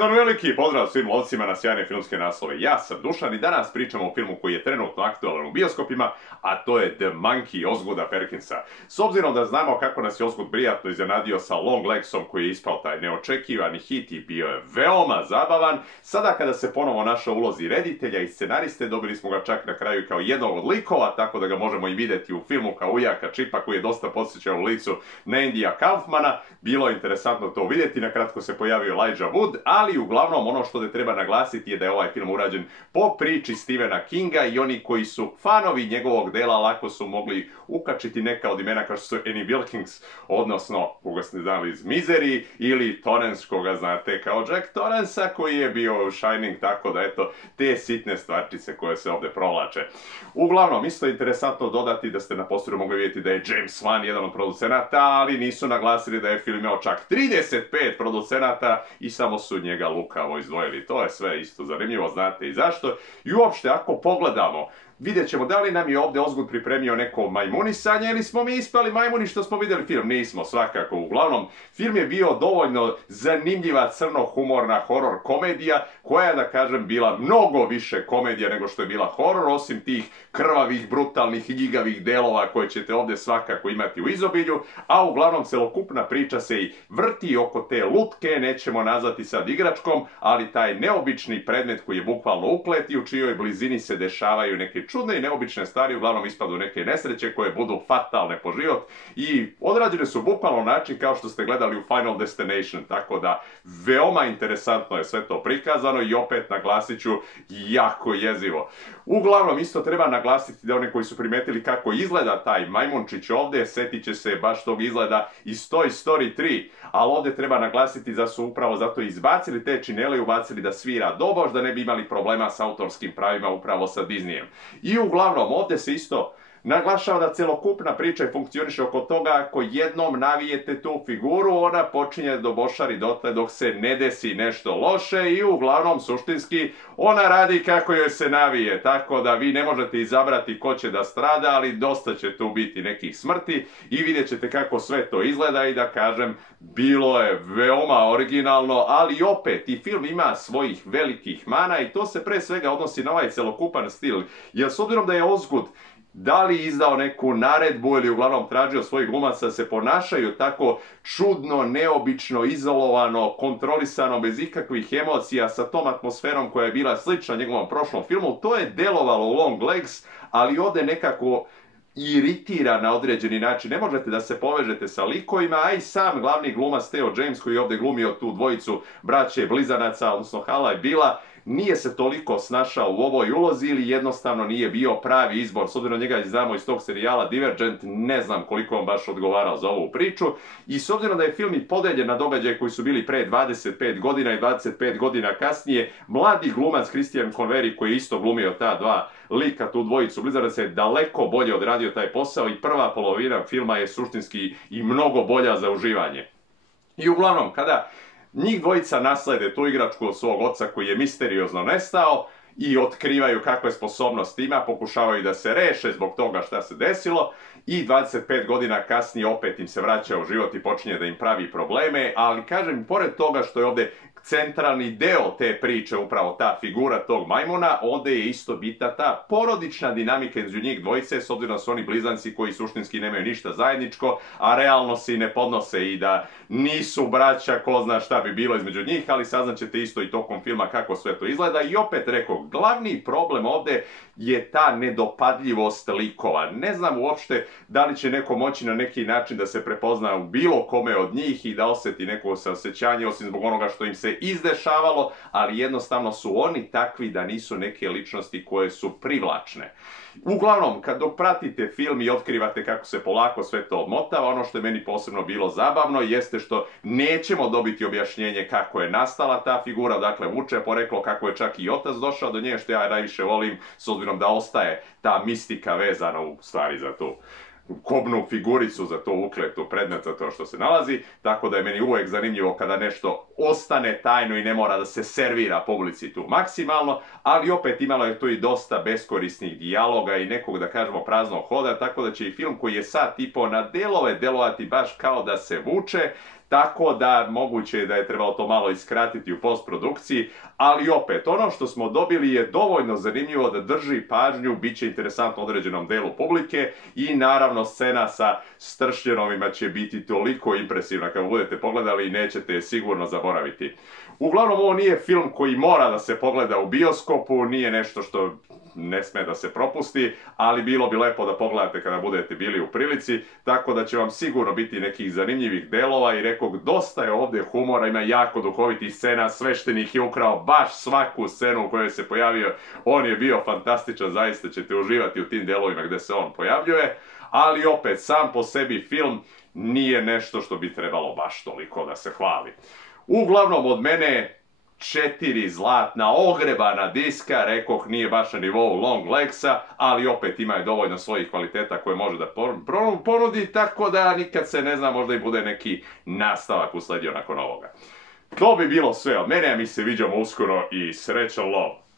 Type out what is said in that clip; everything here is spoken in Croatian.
Jedan veliki pozdrav svim lovcima na sjajne filmske naslove. Ja sam Dušan i danas pričamo o filmu koji je trenutno aktualan u bioskopima, a to je The Monkey Osgooda Perkinsa. S obzirom da znamo kako nas je Osgood prijatno iznenadio sa Longlegsom koji je ispao taj neočekivani hit i bio je veoma zabavan, sada kada se ponovo našao u ulozi reditelja i scenariste, dobili smo ga čak na kraju kao jednog od likova, tako da ga možemo i vidjeti u filmu kao ujaka Čipa koji je dosta podsjećao u licu na Andya Kaufmana. Bilo je interesantno to vidjeti, nakratko se pojavio Elijah Wood, ali uglavnom ono što da treba naglasiti je da je ovaj film urađen po priči Stephena Kinga i oni koji su fanovi njegovog dela lako su mogli ukačiti neka od imena kao što su Annie Wilkins, odnosno koga ste znali iz Misery, ili Torrance koga znate kao Jack Torranca koji je bio u Shining, tako da eto te sitne stvarčice koje se ovdje provlače. Uglavnom, isto je interesantno dodati da ste na posteru mogli vidjeti da je James Wan jedan od producenata, ali nisu naglasili da je film imao čak 35 producenata i samo su njega lukavo izdvojili. To je sve isto zanimljivo, znate i zašto. I uopšte, ako pogledamo, vidjet ćemo da li nam je ovdje Osgood pripremio neko majmunisanje ili smo mi ispali majmuni što smo vidjeli film. Nismo, svakako. Uglavnom, film je bio dovoljno zanimljiva crno-humorna horor komedija koja je, da kažem, bila mnogo više komedija nego što je bila horor, osim tih krvavih, brutalnih, ljigavih delova koje ćete ovdje svakako imati u izobilju, a uglavnom celokupna priča se i vrti oko te lutke, nećemo nazvati sad igračkom, ali taj neobični predmet koji je bukvalno uklet i u čijoj blizini se dešavaju neke čudne i neobične stvari, uglavnom ispadu neke nesreće koje budu fatalne po život i odrađene su bukvalno način kao što ste gledali u Final Destination, tako da veoma interesantno je sve to prikazano i opet naglasit ću jako jezivo. Uglavnom isto treba naglasiti da oni koji su primetili kako izgleda taj majmunčić ovdje, setit će se baš tog izgleda iz Toy Story 3, ali ovdje treba naglasiti da su upravo zato izbacili te činele i ubacili da svira doboš, da ne bi imali problema s autorskim pravima upravo sa Disneyem. I uglavnom ovdje se isto naglašava da celokupna priča funkcioniše oko toga ako jednom navijete tu figuru, ona počinje dobošari dotle dok se ne desi nešto loše i uglavnom suštinski ona radi kako joj se navije, tako da vi ne možete izabrati ko će da strada, ali dosta će tu biti nekih smrti i vidjet ćete kako sve to izgleda i da kažem, bilo je veoma originalno, ali opet i film ima svojih velikih mana i to se pre svega odnosi na ovaj celokupan stil, jer s obzirom da je Osgood da li izdao neku naredbu ili uglavnom tražio svojih glumaca da se ponašaju tako čudno, neobično, izolovano, kontrolisano, bez ikakvih emocija, sa tom atmosferom koja je bila slična njegovom prošlom filmu, to je delovalo u Longlegs, ali ovdje nekako iritira na određeni način. Ne možete da se povežete sa likovima, a i sam glavni glumac Theo James koji je ovdje glumio tu dvojicu braće blizanaca, odnosno Hala i Billa, nije se toliko snašao u ovoj ulozi ili jednostavno nije bio pravi izbor. S obzirom njega znamo iz tog serijala Divergent, ne znam koliko on baš odgovarao za ovu priču. I s obzirom da je film i podeljen na događaje koji su bili pre 25 godina i 25 godina kasnije, mladi glumac Christian Convery koji je isto glumio ta dva lika, tu dvojicu blizanaca, je daleko bolje odradio taj posao i prva polovina filma je suštinski i mnogo bolja za uživanje. I uglavnom, kada njih dvojica naslede tu igračku od svog oca koji je misteriozno nestao i otkrivaju kakve sposobnosti ima, pokušavaju da se reše zbog toga šta se desilo i 25 godina kasnije opet im se vraća u život i počinje da im pravi probleme, ali kažem, pored toga što je ovdje centralni deo te priče, upravo ta figura tog majmuna, ovdje je isto bitna ta porodična dinamika između njih dvojice, s obzirom da su oni blizanci koji suštinski nemaju ništa zajedničko, a realno se i ne podnose i da nisu braća, ko zna šta bi bilo između njih, ali saznaćete isto i tokom filma kako sve to izgleda. I opet rekao, glavni problem ovdje je ta nedopadljivost likova. Ne znam uopšte da li će neko moći na neki način da se prepozna u bilo kome od njih i da osjeti neko saosećanje, osim zbog onoga što im se izdešavalo, ali jednostavno su oni takvi da nisu neke ličnosti koje su privlačne. Uglavnom, kad dok pratite film i otkrivate kako se polako sve to odmotava, ono što je meni posebno bilo zabavno jeste što nećemo dobiti objašnjenje kako je nastala ta figura, dakle vuče poreklo, kako je čak i otac došao do nje, što ja najviše volim, s obzirom da ostaje ta mistika vezana u stvari za tu kobnu figuricu, za to ukletu predmet, za to što se nalazi, tako da je meni uvijek zanimljivo kada nešto ostane tajno i ne mora da se servira publici tu maksimalno, ali opet imalo je tu i dosta beskorisnih dijaloga i nekog, da kažemo, praznog hoda, tako da će i film koji je sat i po na delove delovati baš kao da se vuče, tako da moguće je da je trebalo to malo iskratiti u postprodukciji, ali opet, ono što smo dobili je dovoljno zanimljivo da drži pažnju, bit će interesantno određenom delu publike i naravno scena sa stršljenovima će biti toliko impresivna kad budete pogledali i nećete je sigurno zaboraviti. Uglavnom, ovo nije film koji mora da se pogleda u bioskopu, nije nešto što ne sme da se propusti, ali bilo bi lepo da pogledate kada budete bili u prilici, tako da će vam sigurno biti nekih zanimljivih delova i rekog, dosta je ovdje humora, ima jako duhovitih scena, sveštenik je ukrao baš svaku scenu u kojoj se pojavio, on je bio fantastičan, zaista ćete uživati u tim delovima gdje se on pojavljuje, ali opet, sam po sebi film nije nešto što bi trebalo baš toliko da se hvali. Uglavnom, od mene 4 zlatna ogrebana diska, rekoh nije baš na nivou Long Legsa, ali opet imaju dovoljno svojih kvaliteta koje može da ponudi, tako da nikad se ne zna, možda i bude neki nastavak usledio nakon ovoga. To bi bilo sve od mene, a mi se viđamo uskoro i sreća lov!